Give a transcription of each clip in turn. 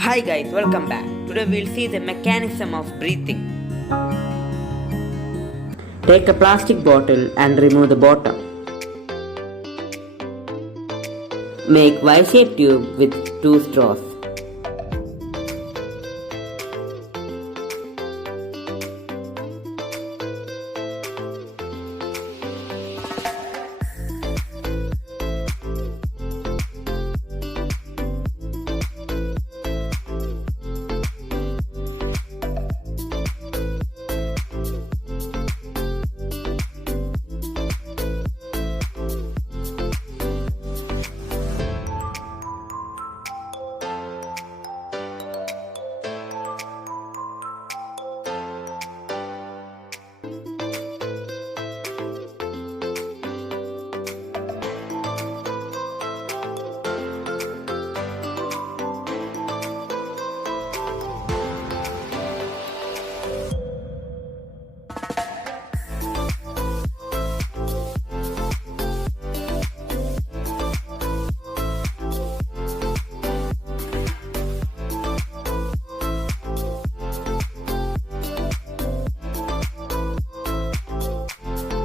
Hi guys, welcome back. Today we'll see the mechanism of breathing. Take a plastic bottle and remove the bottom. Make Y-shaped tube with two straws.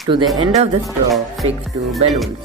To the end of the straw, fix two balloons.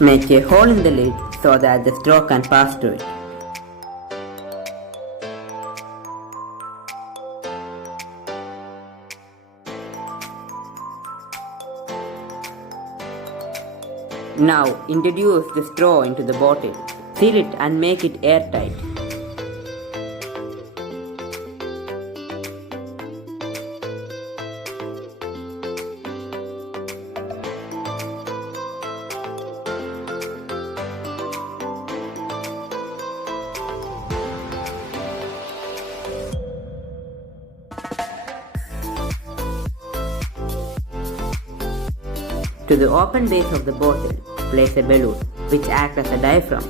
Make a hole in the lid so that the straw can pass through it. Now introduce the straw into the bottle. Seal it and make it airtight. To the open base of the bottle, place a balloon, which acts as a diaphragm.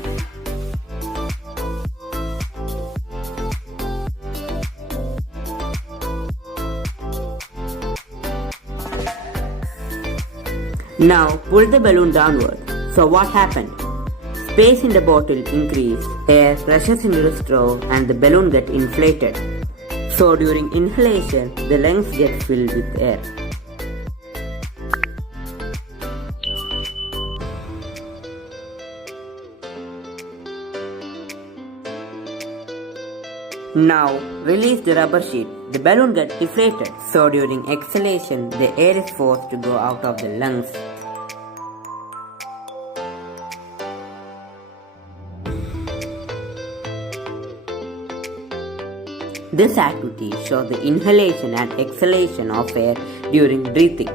Now pull the balloon downward. So what happened? Space in the bottle increased, air rushes into the straw and the balloon gets inflated. So during inhalation, the lungs get filled with air. Now release the rubber sheet. The balloon gets deflated, so during exhalation the air is forced to go out of the lungs. This activity shows the inhalation and exhalation of air during breathing.